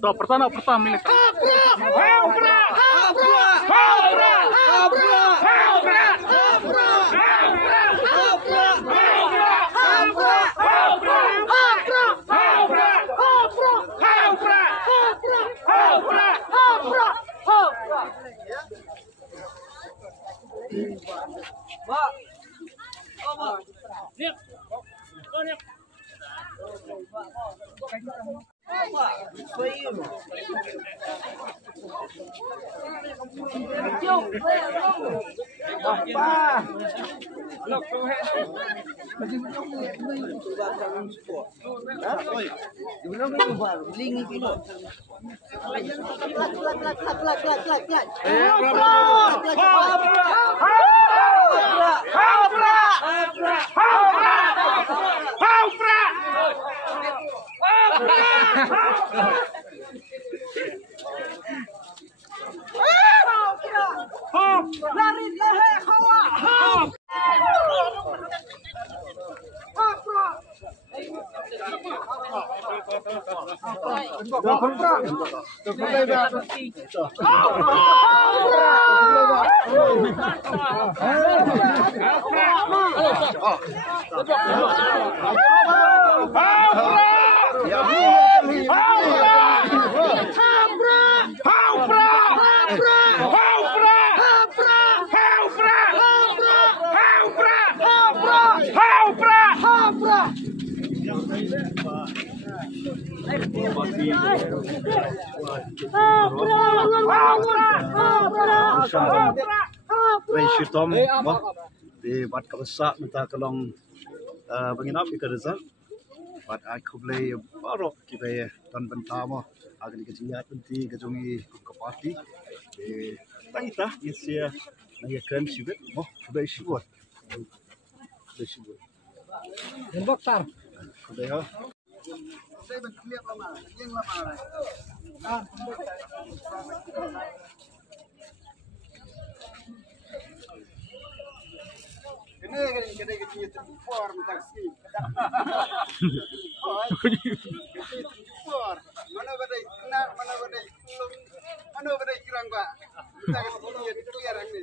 Tuh, pertama milik. Reishi Tom di Bat Kawasak minta tolong menginap di Kedesa. Bat aku beli baru kita dan bentama akan kejiat nanti kejungi kepati. Kita isi naya krem sibet, oh sudah sibut, sudah sibut. Dokter. Sudah ya. Ini kita form taksi. Mana badai kena, mana badai belum, mana badai kirang pak. Kita akan clear ini.